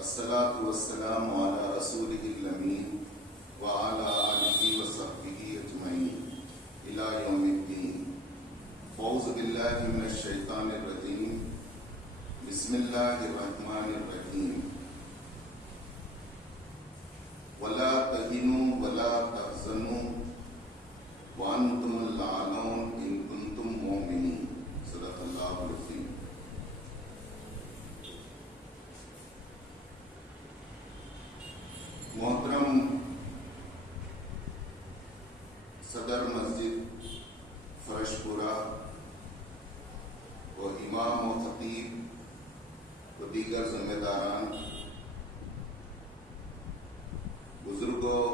الصلاة والسلام على رسوله الأمين وعلى آله وصحبه أجمعين إلى يوم الدين. أعوذ بالله من الشيطان الرجيم. بسم الله الرحمن الرحيم. ولا تهنوا ولا تحزنوا وأنتم الأعلون إن كنتم مؤمنين. صدق الله العظيم. محترم صدر مسجد فرش پورا و امام و خطیب و دیگر ذمہ داران، بزرگوں،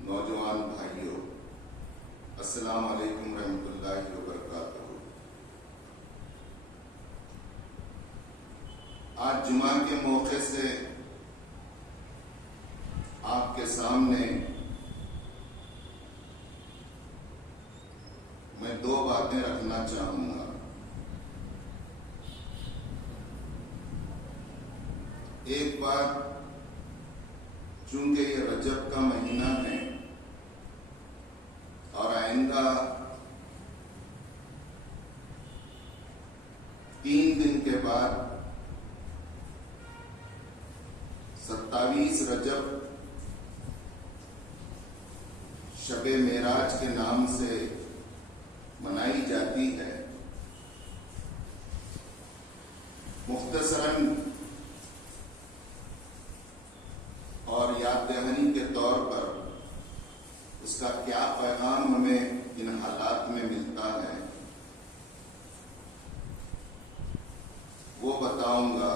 نوجوان بھائیوں، السلام علیکم ورحمۃ اللہ وبرکاتہ۔ آج جمعہ کے موقع سے آپ کے سامنے میں دو باتیں رکھنا چاہوں گا۔ ایک بات، چونکہ یہ رجب کا مہینہ ہے اور آئندہ 3 دن کے بعد 27 رجب شب معراج کے نام سے منائی جاتی ہے۔ مختصراً اور یاد دہانی کے طور پر اس کا کیا پیغام ہمیں ان حالات میں ملتا ہے وہ بتاؤں گا،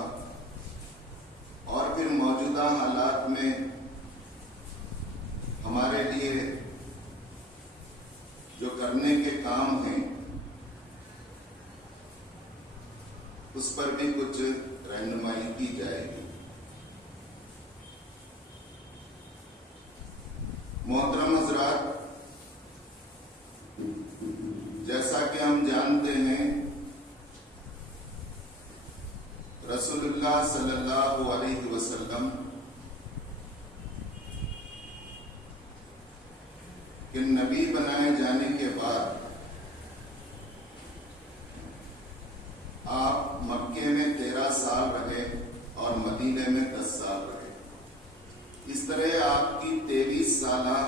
اور پھر موجودہ حالات میں ہمارے لیے جو کرنے کے کام ہیں اس پر بھی کچھ رہنمائی کی جائے گی۔ محترم حضرات، جیسا کہ ہم جانتے ہیں، رسول اللہ صلی اللہ علیہ وسلم کہ نبی بنائے جانے کے بعد آپ مکے میں 13 سال رہے اور مدینے میں 10 سال رہے۔ اس طرح آپ کی 23 سالہ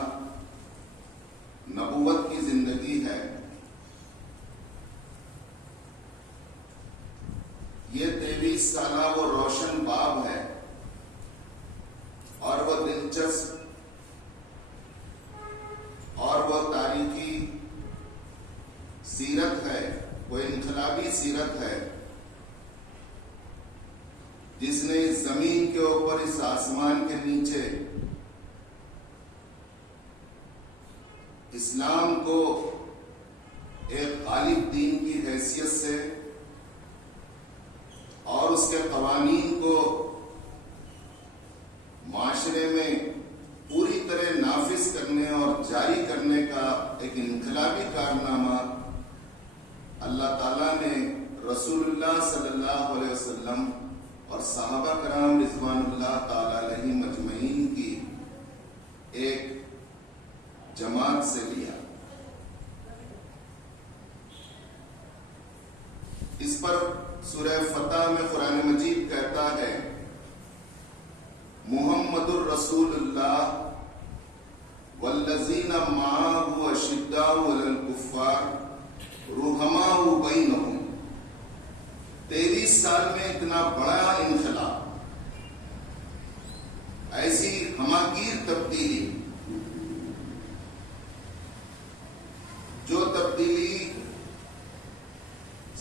نبوت کی زندگی ہے۔ یہ 23 سالہ وہ روشن باب ہے اور وہ دلچسپ اور وہ تاریخی سیرت ہے، وہ انقلابی سیرت ہے جس نے اس زمین کے اوپر، اس آسمان کے نیچے اسلام کو ایک غالب دین کی حیثیت سے اور اس کے قوانین کو معاشرے میں پوری طرح نافذ کرنے اور جاری کرنے کا ایک انقلابی کارنامہ اللہ تعالیٰ نے رسول اللہ صلی اللہ علیہ وسلم اور صحابہ کرام رضوان اللہ تعالیٰ علیہ مجمعین کی ایک جماعت سے لیا۔ اس پر سورہ فتح میں قرآن مجید کہتا ہے، محمد الرسول اللہ والذین معہ اشداء علی الکفار رحماء بینہم۔ 23 سال میں اتنا بڑا انقلاب، ایسی ہماگیر تبدیلی، جو تبدیلی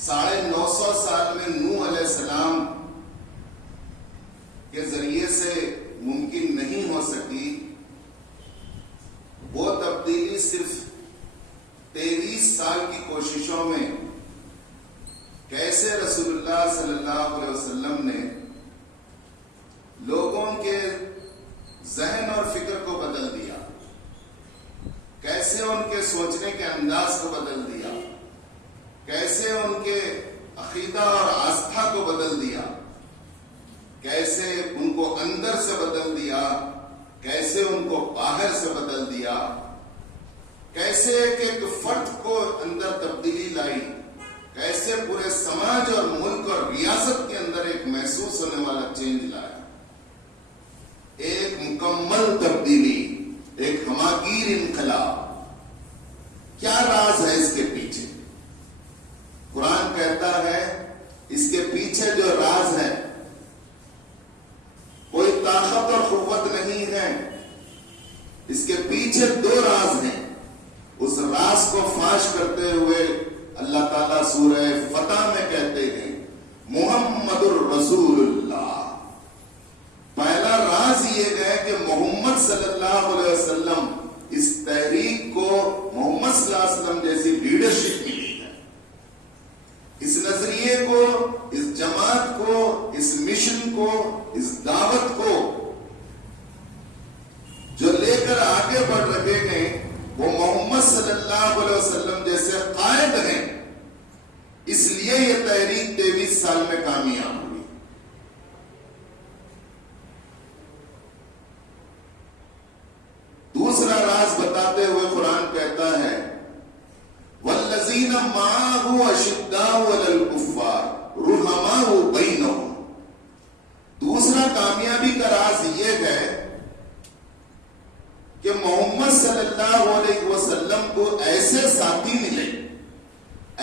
950 سال میں نوح علیہ السلام کے ذریعے سے ممکن نہیں ہو سکی، وہ تبدیلی صرف 23 سال کی کوششوں میں کیسے رسول اللہ صلی اللہ علیہ وسلم نے لوگوں کے ذہن اور فکر کو بدل دیا، کیسے ان کے سوچنے کے انداز کو بدل دیا، کیسے ان کے عقیدہ اور آستھا کو بدل دیا، کیسے ان کو اندر سے بدل دیا، کیسے ان کو باہر سے بدل دیا، کیسے ایک فرد کو اندر تبدیلی لائی، کیسے پورے سماج اور ملک اور ریاست کے اندر ایک محسوس ہونے والا چینج لایا، ایک مکمل تبدیلی، ایک ہماگیر انقلاب۔ کیا راز ہے اس کے پیچھے؟ قرآن کہتا ہے اس کے پیچھے جو راز ہے کوئی طاقت اور قوت نہیں ہے، اس کے پیچھے دو راز ہیں۔ اس راز کو فاش کرتے ہوئے اللہ تعالیٰ سورہ فتح میں کہتے ہیں محمد الرسول اللہ۔ پہلا راز یہ ہے کہ محمد صلی اللہ علیہ وسلم، اس تحریک کو محمد صلی اللہ علیہ وسلم جیسی لیڈرشپ ملی ہے، اس نظریے کو، اس جماعت کو، اس مشن کو، اس دعوت کو جو لے کر آگے بڑھ رہے ہیں وہ محمد صلی اللہ علیہ وسلم جیسے قائد ہیں، اس لیے یہ تحریک 23 سال میں کامیاب ہوئی۔ دوسرا راز بتاتے ہوئے قرآن کہتا ہے والذین معہ اشداء علی الکفار رحماء بینہم۔ دوسرا کامیابی کا راز یہ ہے کہ محمد صلی اللہ علیہ وسلم کو ایسے ساتھی ملے،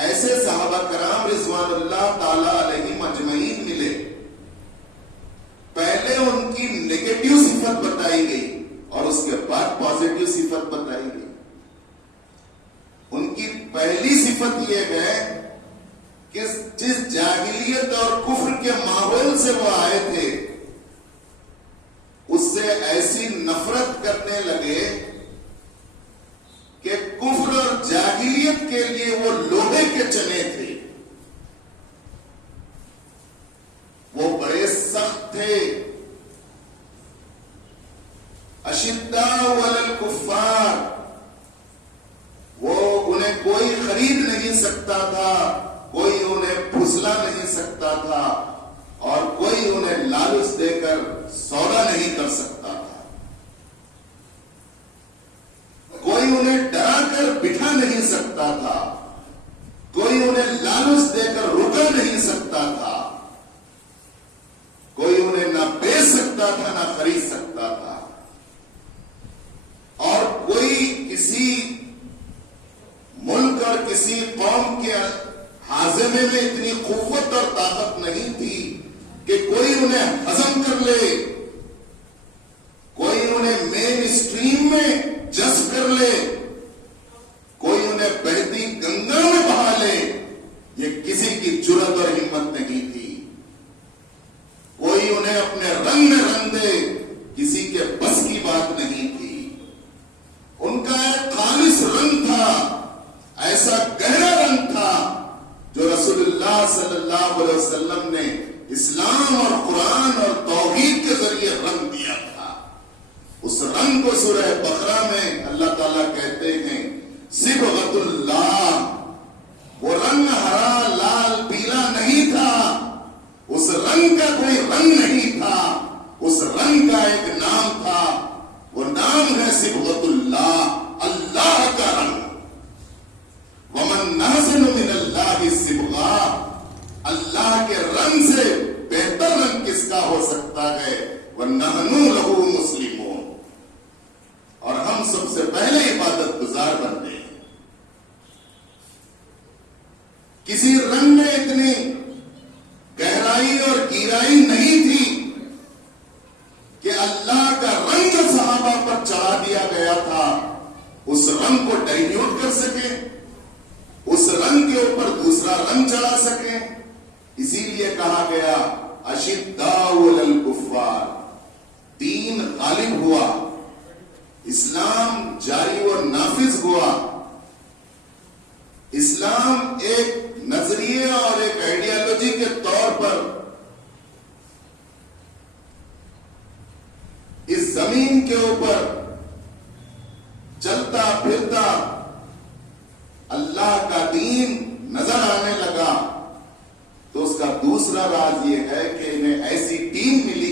ایسے صحابہ کرام رضوان اللہ تعالی علیہم اجمعین ملے۔ پہلے ان کی نیگیٹو صفت بتائی گئی اور اس کے بعد پازیٹو صفت بتائی گئی۔ ان کی پہلی صفت یہ ہے کہ جس جاہلیت اور کفر کے ماحول سے وہ آئے تھے اس سے ایسی نفرت کرنے لگے کہ کفر اور جاہلیت کے لیے وہ لوہے کے چنے تھے، وہ بڑے سخت تھے۔ اشداء علی الکفار، وہ انہیں کوئی خرید نہیں سکتا تھا، کوئی انہیں پھسلا نہیں سکتا تھا اور کوئی انہیں لالچ دے کر سودا نہیں کر سکتا تھا، کوئی انہیں ڈرا کر بٹھا نہیں سکتا تھا، کوئی انہیں لالچ دے کر رکا نہیں سکتا تھا، کوئی انہیں نہ بیچ سکتا تھا نہ خرید سکتا تھا، اور کوئی کسی ملک اور کسی قوم کے ہاضمے میں اتنی قوت اور طاقت نہیں تھی کہ کوئی انہیں ہضم کر لے، کوئی انہیں مین اسٹریم میں جذب کر لے، کوئی انہیں بہتی گنگا میں بہا لے، یہ کسی کی جرأت اور ہمت نہیں تھی۔ کوئی انہیں اپنے رنگ میں رنگ دے، کسی کے بس کی بات نہیں تھی۔ ان کا ایک خالص رنگ تھا، ایسا گہرا رنگ تھا جو رسول اللہ صلی اللہ علیہ وسلم نے اسلام اور قرآن اور توحید کے ذریعے رنگ دیا تھا۔ اس رنگ کو سورہ بقرہ میں اللہ تعالیٰ کہتے ہیں صبغۃ اللہ، وہ رنگ ہرا لال پیلا نہیں تھا، اس رنگ کا کوئی رنگ نہیں تھا، اس رنگ کا ایک نام تھا، وہ نام ہے صبغۃ اللہ، اللہ کا رنگ۔ ومن نازل من اللہ صبغہ، اللہ کے رنگ سے بہتر رنگ کس کا ہو سکتا ہے؟ وَنَحْنُ لَهُ مُسْلِمُونَ، اور ہم سب سے پہلے عبادت گزار بنتے ہیں۔ کسی رنگ میں اتنی گہرائی اور گہرائی نہیں تھی کہ اللہ کا رنگ جو صحابہ پر چڑھا دیا گیا تھا اس رنگ کو ڈائلیوٹ کر سکے، اس رنگ کے اوپر دوسرا رنگ چڑھا سکے۔ اسی لیے کہا گیا اشداء علی الکفار، دین غالب ہوا، اسلام جاری و نافذ ہوا، اسلام ایک نظریے اور ایک آئیڈیالوجی کے طور پر اس زمین کے اوپر چلتا پھرتا اللہ کا دین نظر آنے لگا۔ تو اس کا دوسرا راز یہ ہے کہ انہیں ایسی ٹیم ملی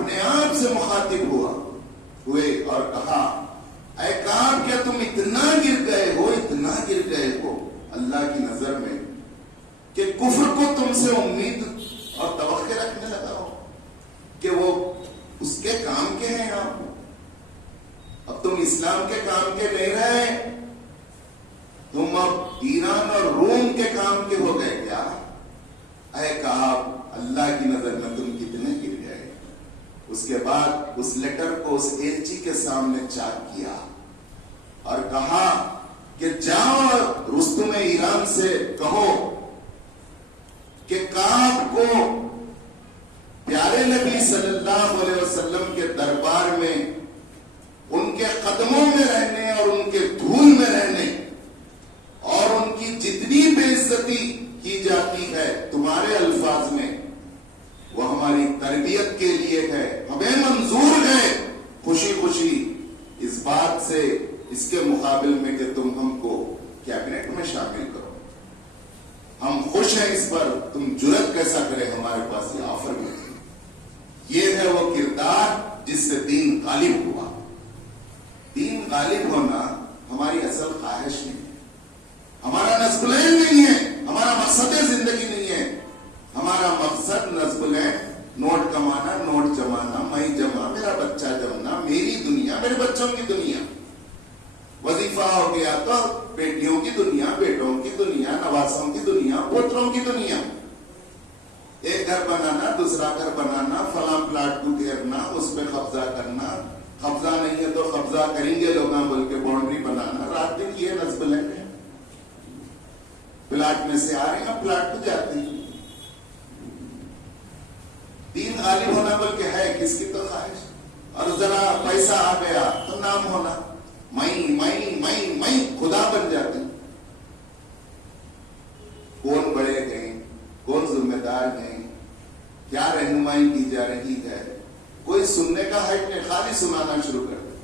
اپنے آپ سے مخاطب ہوئے اور کہا اے کعب کیا تم اتنا گر گئے ہو اللہ کی نظر میں کہ کفر کو تم سے امید اور توقع رکھنے لگا ہو کہ وہ اس کے کام کے ہیں آپ؟ اب تم اسلام کے کام کے نہیں رہے، تم اب ایران اور روم کے کام کے ہو گئے کیا؟ اے کعب اللہ کی نظر میں تم کتنے گر گئے؟ اس کے بعد اس لیٹر کو اس ایلچی کے سامنے چاک کیا اور کہا کہ جاؤ رستم ایران سے کہو کہ کعب کو پیارے نبی صلی اللہ علیہ وسلم کے دربار میں ان کے قدموں میں رہنے اور ان کے دھول میں رہنے اور ان کی جتنی بے عزتی کی جاتی ہے تمہارے الفاظ میں وہ ہماری تربیت کے لیے ہے، ہمیں منظور ہے، خوشی خوشی اس بات سے اس کے مقابل میں کہ تم ہم کو کیبنٹ میں شامل کرو، ہم خوش ہیں اس پر، تم جرأت کیسا کرے ہمارے پاس یہ آفر میں تھی۔ یہ ہے وہ کردار جس سے دین غالب ہوا۔ دین غالب ہونا ہماری اصل خواہش نہیں ہے، ہمارا نصب العین نہیں ہے، ہمارا مقصد زندگی نہیں ہے۔ ہمارا مقصد نصب العین، نوٹ کمانا، نوٹ جمانا، میں جمع، میرا بچہ جمنا، میری دنیا، میرے بچوں کی دنیا۔ وظیفہ ہو گیا تو بیٹیوں کی دنیا، بیٹوں کی دنیا، نواسوں کی دنیا، پوتروں کی دنیا۔ ایک گھر بنانا، دوسرا گھر بنانا، فلاں پلاٹ کو گھیرنا، اس پہ قبضہ کرنا، قبضہ نہیں ہے تو قبضہ کریں گے لوگاں بول کے باؤنڈری بنانا، رات دن یہ نصب العین ہے۔ پلاٹ میں سے آ رہے ہیں، پلاٹ کو جاتے ہیں۔ دین غالب ہونا بول کے ہے کس کی تو خواہش، اور ذرا پیسہ آ گیا تو نام ہونا، میں خدا بن جاتے ہیں۔ کون بڑے گئے، کون ذمہ دار گئے، کیا رہنمائی کی جا رہی ہے، کوئی سننے کا حق نہیں، خالی سنانا شروع کر دے۔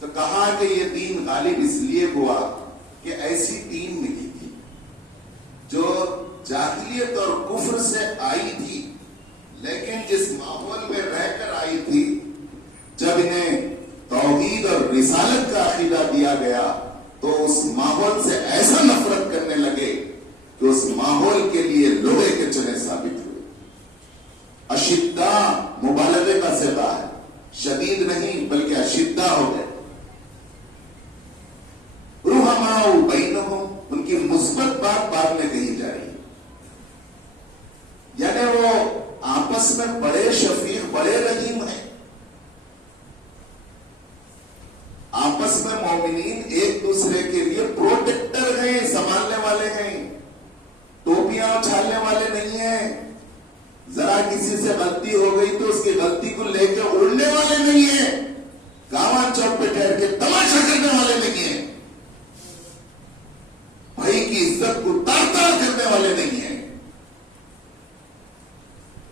تو کہا کہ یہ دین غالب اس لیے ہوا کہ ایسی دین ملی تھی جو جاہلیت اور کفر سے آئی تھی، لیکن جس ماحول میں رہ کر آئی تھی، جب انہیں توحید اور رسالت کا عقیدہ دیا گیا تو اس ماحول سے ایسا نفرت کرنے لگے کہ اس ماحول کے لیے لوہے کے چنے ثابت ہوئے۔ اشدہ مبالغے کا صیغہ ہے، شدید نہیں بلکہ اشدہ ہو گئے۔ رحماء بینہم، ان کی مثبت بات بعد میں کہی جا رہی ہے، یعنی وہ آپس میں بڑے شفیق، بڑے رحیم ہیں۔ آپس میں مومنین ایک دوسرے کے لیے پروٹیکٹر ہیں، سنبھالنے والے ہیں، ٹوپیاں اچھالنے والے نہیں ہیں۔ ذرا کسی سے غلطی ہو گئی تو اس کی غلطی کو لے کے اڑنے والے نہیں ہیں، گاواں چوک پہ ٹھہر کے تماشا کرنے والے نہیں ہیں، بھائی کی عزت کو تار تار کرنے والے نہیں ہیں۔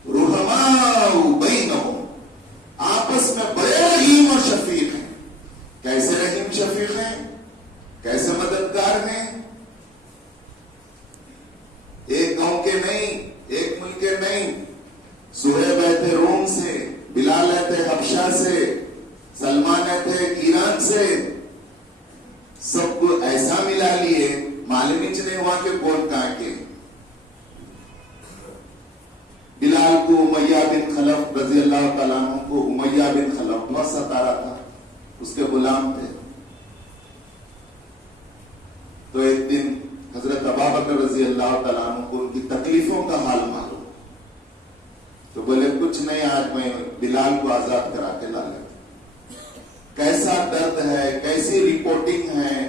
رحماء بینہم، آپس میں بڑے رحیم اور شفیق ہیں۔ کیسے رحیم شفیق ہیں، کیسے مددگار ہیں؟ ایک گاؤں کے نہیں، ایک ملک کے نہیں، صہیب آئے تھے روم سے، بلال آئے تھے حبشہ سے، سلمان آئے تھے ایران سے، سب کو ایسا ملا لیے، معلوم ہی نہیں ہوا کہ کون کہاں کے۔ بلال کو امیہ بن خلف رضی اللہ تعالیٰ عنہ کو امیہ بن خلف بہت ستارا تھا، اس کے غلام تھے۔ تو ایک دن حضرت ابوبکر رضی اللہ تعالیٰ عنہ کو ان کی تکلیفوں کا حال معلوم، تو بولے کچھ نہیں، آج میں بلال کو آزاد کرا کے لا لیتا۔ کیسا درد ہے، کیسی رپورٹنگ ہے،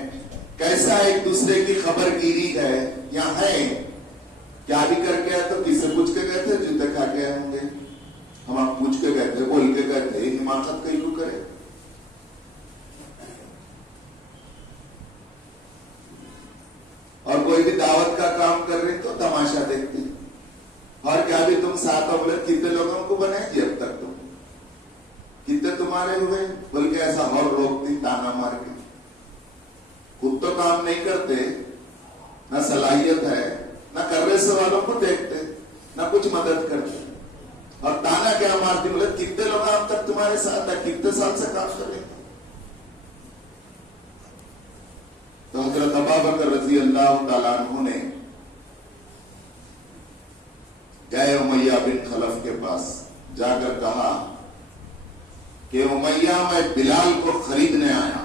کیسا ایک دوسرے کی خبر گیری ہے، یہاں ہے کیا بھی کر کے آئے تو کسے پوچھ کے گئے تھے، جوتے کھا کے آئے ہوں گے، ہم آپ پوچھ کے گئے تھے، بول کے گئے تھے، حماقت کہیں کو کرے۔ اور کوئی بھی دعوت کا کام کر رہے تو تماشا دیکھتے، اور کیا بھی تم 7 اولاد کتنے لوگوں کو بنائے گی اب تک، تم کتنے تمہارے ہوئے، بلکہ ایسا اور روکتی تانا مار کے۔ خود تو کام نہیں کرتے، نہ صلاحیت ہے، نہ کرنے سے والوں کو دیکھتے، نہ کچھ مدد کرتے، اور تانا کیا مارتی؟ بولے کتنے لوگ اب تک تمہارے ساتھ ہے، کتنے سال سے کام کر رہے؟ تو حضرت ابوبکر رضی اللہ تعالیٰ عنہ نے گئے امیہ بن خلف کے پاس، جا کر کہا کہ امیہ میں بلال کو خریدنے آیا،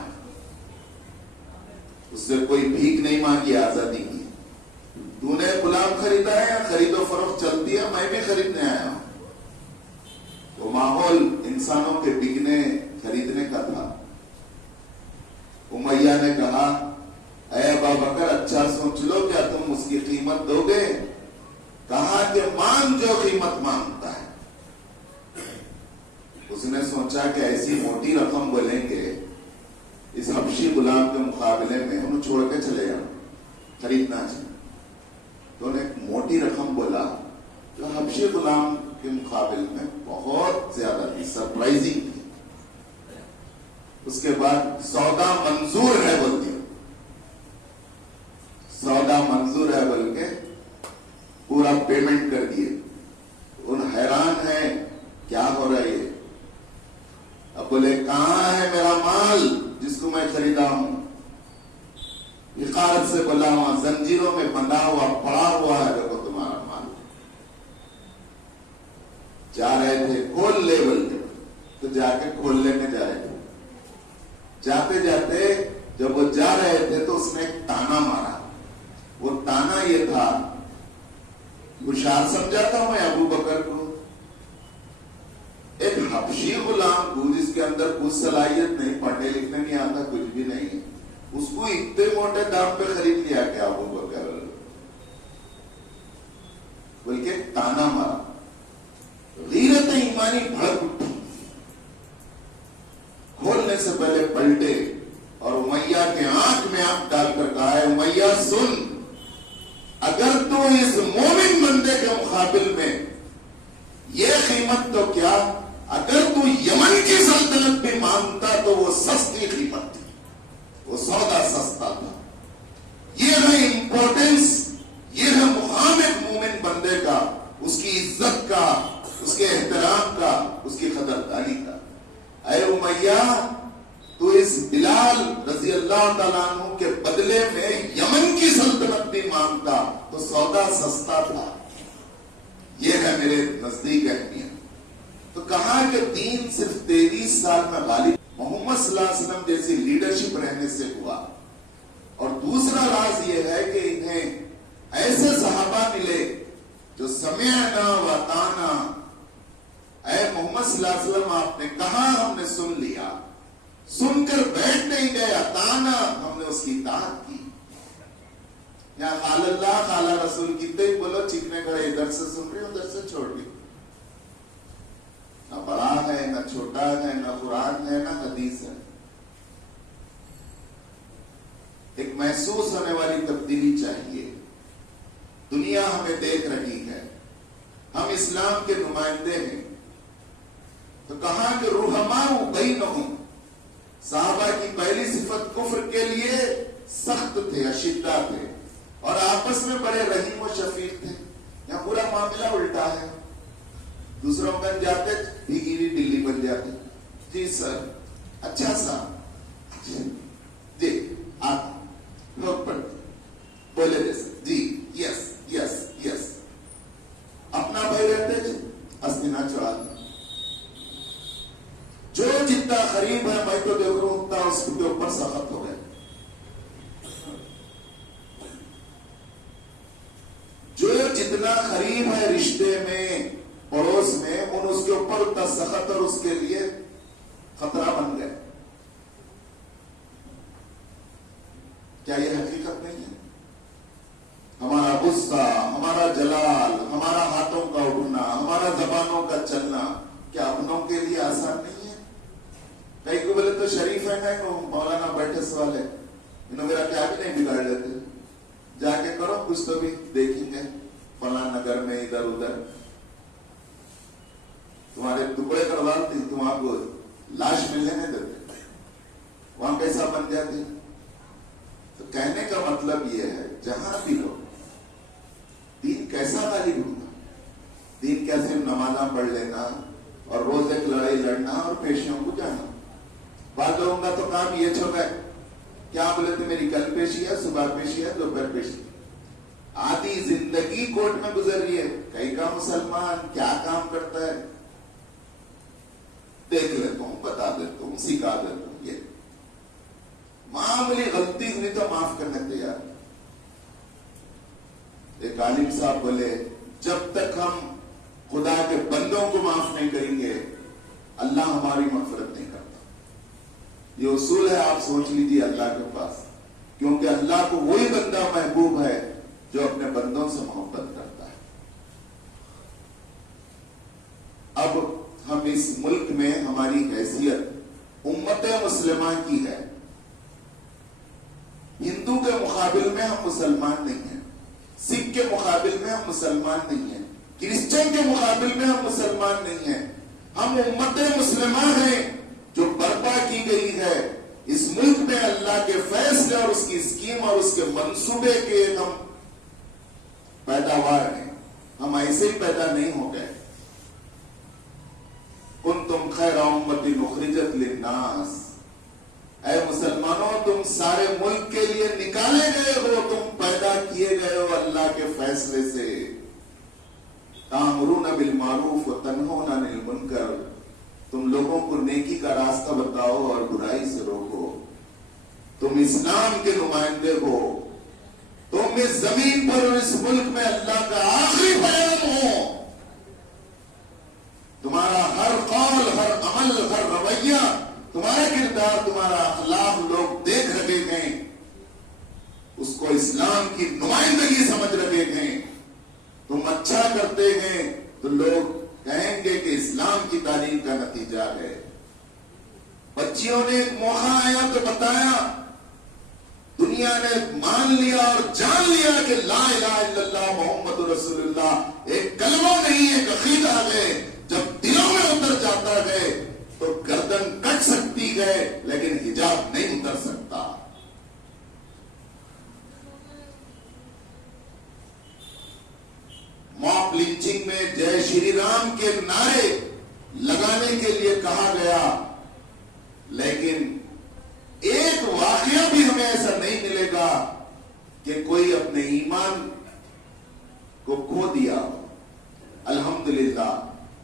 اس سے کوئی بھیک نہیں مانگی، آزادی کی۔ تو نے غلام خریدا ہے یا خرید و فروخت چلتی ہے؟ میں بھی خریدنے آیا ہوں۔ تو ماحول انسانوں کے بکنے خریدنے کا تھا۔ امیہ نے کہا اے ابوبکر اچھا سوچ لو، کیا تم اس کی قیمت دو گے؟ کہا کہ مان جو قیمت مانگتا ہے۔ اس نے سوچا کہ ایسی موٹی رقم بولیں گے اس حبشی غلام کے مقابلے میں، انہوں چھوڑ کے چلے جاؤ، خریدنا چاہیے۔ تو انہیں ایک موٹی رقم بولا جو حبشی غلام کے مقابلے میں بہت زیادہ تھی، سرپرائزنگ تھی۔ اس کے بعد سودا منظور ہے بول دیا، سودا منظور ہے بول کے پورا پیمنٹ کر دیے۔ ان حیران ہیں کیا ہو رہا ہے؟ اب بولے کہاں ہے میرا مال جس کو میں خریدا ہوں؟ حقارت سے بولا ہوا، زنجیروں میں بندھا ہوا پڑا ہوا ہے، دیکھو تمہارا مال۔ جا رہے تھے کھول لے بولتے، تو جا کے کھولنے میں جا رہے تھے۔ جاتے جاتے جب وہ جا رہے تھے تو اس نے ایک تانا مارا۔ وہ تانا یہ تھا، ہوشیار سمجھاتا ہوں میں ابو بکر کو، ایک حبشی غلام کو جس کے اندر کچھ صلاحیت نہیں، پڑھنے لکھنے نہیں آتا، کچھ بھی نہیں، اس کو اتنے موٹے دام پہ خرید لیا کیا ابو بکر؟ بلکہ تانا مارا، غیرت ایمانی بھڑک اٹھی، کھولنے سے پہلے پلٹے اور امیہ کے آنکھ میں آنکھ ڈال کر کہا ہے امیہ سن، اگر تو اس مومن بندے کے مقابل میں یہ قیمت تو کیا، اگر تو یمن کی سلطنت بھی مانگتا تو وہ سستی قیمت تھی، وہ سودا سستا تھا۔ یہ ہے امپورٹنس، یہ ہے مقام ایک مومن بندے کا، اس کی عزت کا، اس کے احترام کا، اس کی قدردانی کا۔ اے امیہ تو اس بلال رضی اللہ تعالیٰ عنہ کے بدلے میں یمن کی سلطنت بھی مانگتا تو سودا سستا تھا۔ یہ ہے میرے نزدیک اہمیت۔ تو کہا کہ دین صرف 23 سال میں غالب محمد صلی اللہ علیہ وسلم جیسی لیڈرشپ رہنے سے ہوا۔ اور دوسرا راز یہ ہے کہ انہیں ایسے صحابہ ملے جو سمعنا و اطعنا، اے محمد صلی اللہ علیہ وسلم آپ نے کہا ہم نے سن لیا، سن کر بیٹھ نہیں گئے، اطعنا ہم نے اس کی اطاعت کی۔ یا قال اللہ قال رسول کتنے ہی بولو، چیخنے کھڑے ادھر سے سن رہی ادھر سے چھوڑ دی، نہ بڑا ہے نہ چھوٹا ہے، نہ قرآن ہے نہ حدیث ہے۔ ایک محسوس ہونے والی تبدیلی چاہیے۔ دنیا ہمیں دیکھ رہی ہے، ہم اسلام کے نمائندے ہیں، تو کہاں کہ رحماء بینہم، صحابہ کی پہلی صفت کفر کے لیے سخت تھے، اشدہ تھے، اور آپس میں بڑے رحیم و شفیق تھے۔ یہاں پورا معاملہ الٹا ہے، دوسروں بن جاتے بھیگی ہوئی بلی بن جاتے، جی سر اچھا سا جی آپ لوگ پڑھتے بولے جیسے جی یس یس یس، اپنا بھائی رہتے جی اسنینا چڑھا دیا، جو جتنا قریب ہے میں تو دیکھ رہا ہوں اتنا اس کے اوپر سخت ہو گئے۔ جو جتنا قریب ہے رشتے میں پڑوس میں، ان اس کے اوپر اتنا سخت اور اس کے لیے خطرہ بن گئے۔ کیا یہ حقیقت نہیں ہے؟ ہمارا غصہ، ہمارا جلال، ہمارا ہاتھوں کا اٹھنا، ہمارا زبانوں کا چلنا کیا اپنوں کے لیے آسان نہیں ہے؟ کئی کو بولے تو شریف ہے نا، مولانا بیٹھے سوال ہے، انہوں میرا کیا بھی نہیں بگاڑ لیتے، جا کے کرو کچھ تو بھی دیکھیں گے فلاں نگر میں ادھر ادھر تمہارے ٹکڑے کرواتے، تم آپ کو لاش ملنے نہیں دیتے، وہاں کیسا بن جاتے۔ تو کہنے کا مطلب یہ ہے جہاں بھی لو دین کیسا غالب ہوگا، دین کیا صرف نمازاں پڑھ لینا اور روز ایک لڑائی لڑنا اور پیشیوں کو جانا؟ بعض لوگوں کا تو کام یہ چھوٹا ہے، کیا بولے تو میری کل پیشی ہے، صبح پیشی ہے، دوپہر پیشی ہے، آدھی زندگی کوٹ میں گزر رہی ہے. کئی کا مسلمان کیا کام کرتا ہے دیکھ لیتا ہوں، بتا دیتا ہوں، سکھا دیتا ہوں. یہ معمولی غلطی ہوئی تو معاف کرنے تیار. ایک عالم صاحب بولے جب تک ہم خدا کے بندوں کو معاف نہیں کریں گے اللہ ہماری مغفرت نہیں کرتا. یہ اصول ہے، آپ سوچ لیجیے اللہ کے پاس، کیونکہ اللہ کو وہی بندہ محبوب ہے جو اپنے بندوں سے محبت کرتا ہے. اب ہم اس ملک میں ہماری حیثیت امت مسلمہ کی ہے. ہندو کے مقابل میں ہم مسلمان نہیں ہیں، سکھ کے مقابل میں ہم مسلمان نہیں ہیں، کرسچن کے مقابل میں ہم مسلمان نہیں ہیں. ہم امت مسلمہ ہیں جو برپا کی گئی ہے اس ملک میں اللہ کے فیصلے اور اس کی اسکیم اور اس کے منصوبے کے ہم پیداوار ہیں. ہم ایسے ہی پیدا نہیں ہو گئے. کنتم خیر امۃ اخرجت للناس، اے مسلمانوں تم سارے ملک کے لیے نکالے گئے ہو، تم پیدا کیے گئے ہو اللہ کے فیصلے سے. تأمرون بالمعروف وتنہون عن المنکر، تم لوگوں کو نیکی کا راستہ بتاؤ اور برائی سے روکو. تم اسلام کے نمائندے ہو، تم اس زمین پر اور اس ملک میں اللہ کا آخری پیام ہو. تمہارا ہر قول، ہر عمل، ہر رویہ، تمہارا کردار، تمہارا اخلاق لوگ دیکھ رہے ہیں، اس کو اسلام کی نمائندگی سمجھ رہے ہیں. تم اچھا کرتے ہیں تو لوگ کہیں گے کہ اسلام کی تعلیم کا نتیجہ ہے. بچیوں نے ایک موقع آیا تو بتایا، دنیا نے مان لیا اور جان لیا کہ لا الہ الا اللہ محمد رسول اللہ ایک کلمہ نہیں، ایک عقیدہ ہے. جب دلوں میں اتر جاتا ہے تو گردن کٹ سکتی ہے لیکن حجاب نہیں اتر سکتا. ماپ لنچنگ میں جے شری رام کے نعرے لگانے کے لیے کہا گیا، لیکن ایک واقعہ بھی ہمیں ایسا نہیں ملے گا کہ کوئی اپنے ایمان کو کھو دیا. الحمدللہ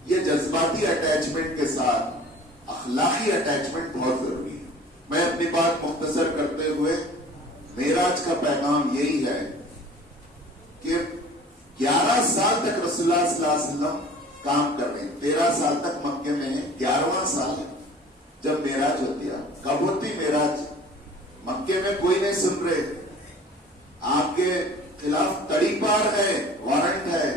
یہ جذباتی اٹیچمنٹ کے ساتھ اخلاقی اٹیچمنٹ بہت ضروری ہے. میں اپنی بات مختصر کرتے ہوئے معراج کا پیغام یہی ہے کہ 11 سال تک رسول اللہ صلی اللہ علیہ وسلم کام کر رہے ہیں. 13 سال تک مکے میں ہیں، 11واں سال ہے جب معراج ہوتی ہے. کب ہوتی معراج؟ مکے میں کوئی نہیں سن رہے، آپ کے خلاف تڑی پار ہے، وارنٹ ہے.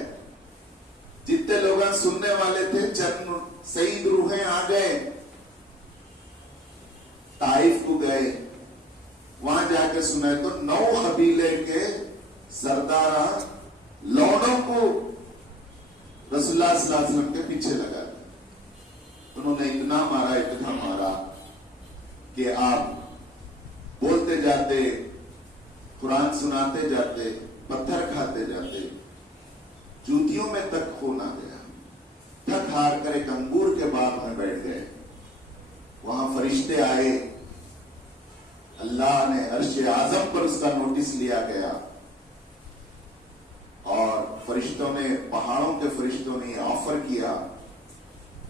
جتنے لوگ سننے والے تھے چند سعید روحیں آ گئے، طائف کو گئے، وہاں جا کے سنا تو 9 قبیلے کے سردار لوڈوں کو رسول اللہ صلی اللہ علیہ وسلم کے پیچھے لگا دیا. انہوں نے اتنا مارا کہ آپ بولتے جاتے، قرآن سناتے جاتے، پتھر کھاتے جاتے، جوتیوں میں تک خون آ گیا. تھک ہار کر ایک انگور کے باغ میں بیٹھ گئے. وہاں فرشتے آئے، اللہ نے عرش اعظم پر اس کا نوٹس لیا گیا اور فرشتوں نے، پہاڑوں کے فرشتوں نے آفر کیا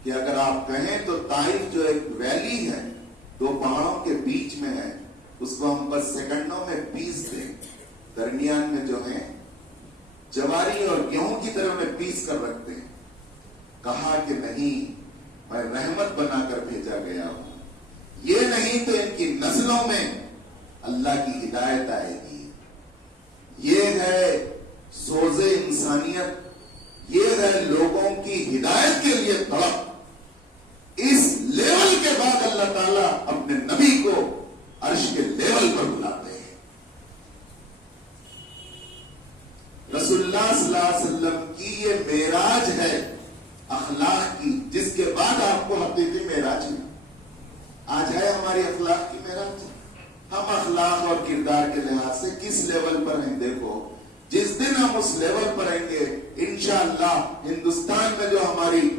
کہ اگر آپ کہیں تو طائف جو ایک ویلی ہے 2 پہاڑوں کے بیچ میں ہے، اس کو ہم بس سیکنڈوں میں پیس دیں. درمیان میں جو ہے جواری اور گیہوں کی طرح میں پیس کر رکھتے ہیں. کہا کہ نہیں، میں رحمت بنا کر بھیجا گیا ہوں. یہ نہیں تو ان کی نسلوں میں اللہ کی ہدایت آئے گی. یہ ہے سوز انسانیت، یہ ہے لوگوں کی ہدایت کے لیے تڑپ. اس لیول کے بعد اللہ تعالیٰ اپنے نبی کو عرش کے لیول پر بلاتے ہیں. رسول اللہ صلی اللہ علیہ وسلم کی یہ معراج ہے اخلاق کی، جس کے بعد آپ کو حقیقی معراج ہے. آج ہے ہماری اخلاق کی معراج. ہم اخلاق اور کردار کے لحاظ سے کس لیول پر ہیں؟ دیکھو، جس دن ہم اس لیول پر آئیں گے انشاءاللہ ہندوستان میں جو ہماری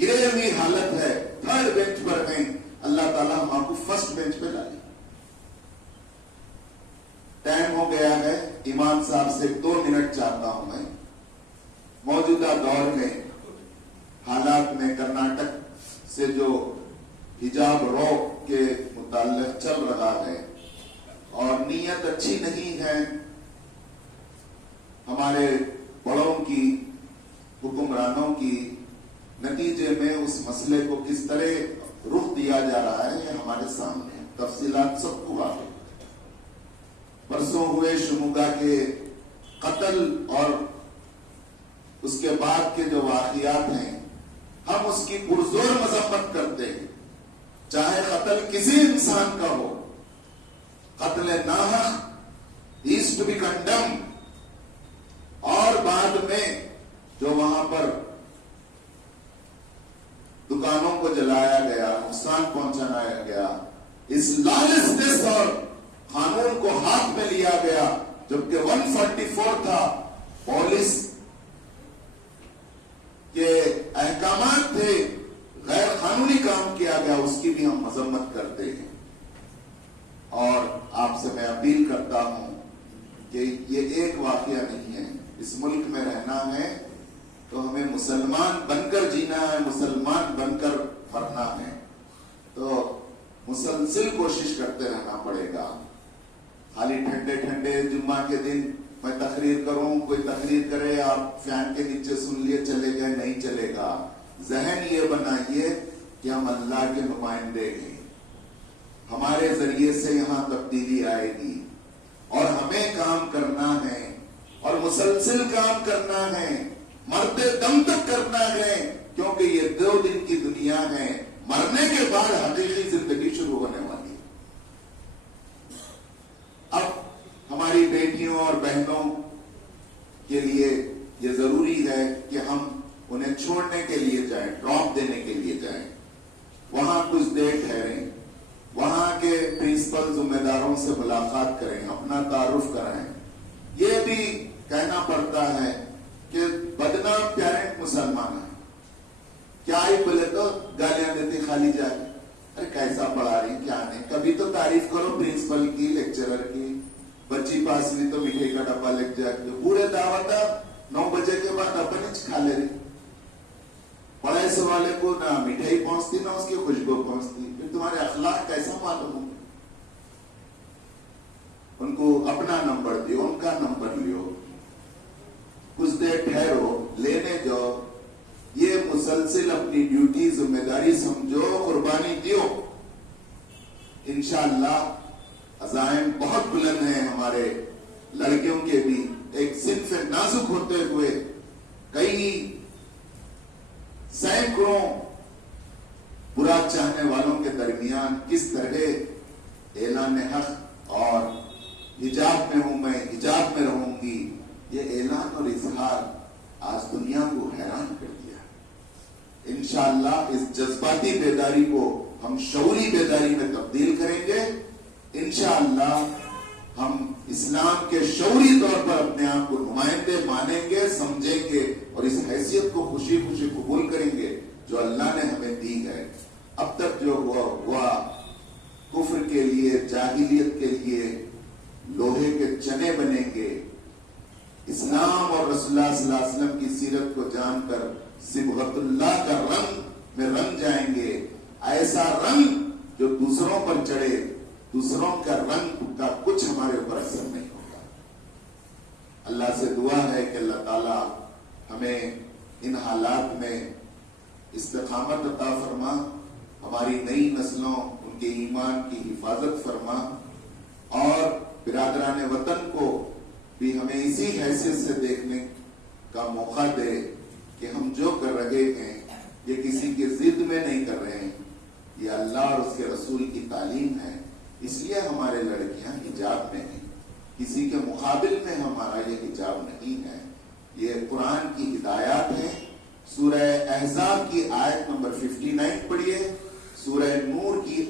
گرے ہوئی حالت ہے، تھرڈ بینچ پر ہیں، اللہ تعالیٰ ہم آپ کو فرسٹ بینچ پہ لائے۔ ٹائم ہو گیا ہے، ایمان صاحب سے 2 منٹ چاہتا ہوں میں۔ موجودہ دور میں حالات میں کرناٹک سے جو حجاب روک کے متعلق چل رہا ہے اور نیت اچھی نہیں ہے ہمارے بڑوں کی، حکمرانوں کی، نتیجے میں اس مسئلے کو کس طرح رخ دیا جا رہا ہے یہ ہمارے سامنے ہے، تفصیلات سب کو واضح۔ پرسوں ہوئے شموگا کے قتل اور اس کے بعد کے جو واقعات ہیں، ہم اس کی پرزور مذمت کرتے ہیں، چاہے قتل کسی انسان کا ہو، قتل ناحق is to be condemned۔ اور بعد میں جو وہاں پر دکانوں کو جلایا گیا، نقصان پہنچایا گیا، اس لالسنس اور قانون کو ہاتھ میں لیا گیا، جبکہ 144 تھا، پولیس کے احکامات تھے، غیر قانونی کام کیا گیا، اس کی بھی ہم مذمت کرتے ہیں۔ اور آپ سے میں اپیل کرتا ہوں کہ یہ ایک واقعہ نہیں ہے، اس ملک میں رہنا ہے تو ہمیں مسلمان بن کر جینا ہے، مسلمان بن کر مرنا ہے، تو مسلسل کوشش کرتے رہنا پڑے گا۔ خالی ٹھنڈے ٹھنڈے جمعہ کے دن میں تقریر کروں، کوئی تقریر کرے، آپ فین کے نیچے سن لیے چلے گئے، نہیں چلے گا۔ ذہن یہ بنائیے کہ ہم اللہ کے نمائندے ہیں، ہمارے ذریعے سے یہاں تبدیلی آئے گی، اور ہمیں کام کرنا ہے، اور مسلسل کام کرنا ہے، مرتے دم تک کرنا ہے، کیونکہ یہ 2 دن کی دنیا ہے، مرنے کے بعد حقیقی زندگی شروع ہونے والی ہے۔ اب ہماری بیٹیوں اور بہنوں کے لیے یہ ضروری ہے کہ ہم انہیں چھوڑنے کے لیے جائیں، ڈراپ دینے کے لیے جائیں، وہاں کچھ دیر ٹھہریں، وہاں کے پرنسپل ذمہ داروں سے ملاقات کریں، اپنا تعارف کرائیں۔ یہ بھی کہنا پڑتا ہے کہ بدنام پیرنٹ مسلمان ہیں، کیا ہی بولے تو گالیاں دیتے خالی جا کے، ارے کیسا پڑھا رہی کیا نہیں، کبھی تو تعریف کرو پرنسپل کی، لیکچرر کی، بچی پاس ہوئی تو مٹھائی کا ڈبہ لے جا کے، پورے دعوت 9 بجے کے بعد اپنے کھا لے رہی، پڑھائی سے والے کو نہ مٹھائی پہنچتی نہ اس کی خوشبو پہنچتی، پھر تمہارے اخلاق کیسا معلوم ہوں؟ ان کو اپنا نمبر دیو، ان کا نمبر لیو، کچھ دیر ٹھہرو، لینے جاؤ، یہ مسلسل اپنی ڈیوٹی ذمہ داری سمجھو، قربانی دیو۔ انشاءاللہ عزائم بہت بلند ہیں ہمارے لڑکیوں کے بھی، ایک صنف نازک ہوتے ہوئے کئی سینکڑوں برا چاہنے والوں کے درمیان کس طرح اعلان حق اور حجاب میں ہوں میں، حجاب میں رہوں گی، یہ اعلان اور اظہار آج دنیا کو حیران کر دیا۔ انشاءاللہ اس جذباتی بیداری کو ہم شعوری بیداری میں تبدیل کریں گے، انشاءاللہ ہم اسلام کے شعوری طور پر اپنے آپ کو نمائندے مانیں گے، سمجھیں گے، اور اس حیثیت کو خوشی خوشی قبول کریں گے جو اللہ نے ہمیں دی ہے۔ اب تک جو ہوا کفر کے لیے، جاہلیت کے لیے لوہے کے چنے بنیں گے، اسلام اور رسول اللہ صلی اللہ علیہ وسلم کی سیرت کو جان کر صبغت اللہ کا رنگ میں رنگ جائیں گے، ایسا رنگ جو دوسروں پر چڑھے، دوسروں کا رنگ کا کچھ ہمارے اوپر اثر نہیں ہوگا۔ اللہ سے دعا ہے کہ اللہ تعالی ہمیں ان حالات میں استقامت عطا فرما، ہماری نئی نسلوں ان کے ایمان کی حفاظت فرما، اور برادران وطن کو بھی ہمیں اسی حیثیت سے دیکھنے کا موقع دے کہ ہم جو کر رہے ہیں یہ کسی کے ضد میں نہیں کر رہے ہیں، یہ اللہ اور اس کے رسول کی تعلیم ہے، اس لیے ہمارے لڑکیاں حجاب میں ہیں، کسی کے مقابل میں ہمارا یہ حجاب نہیں ہے، یہ قرآن کی ہدایات ہیں۔ سورہ احزاب کی آیت نمبر 59 پڑھیے، سورہ نور کی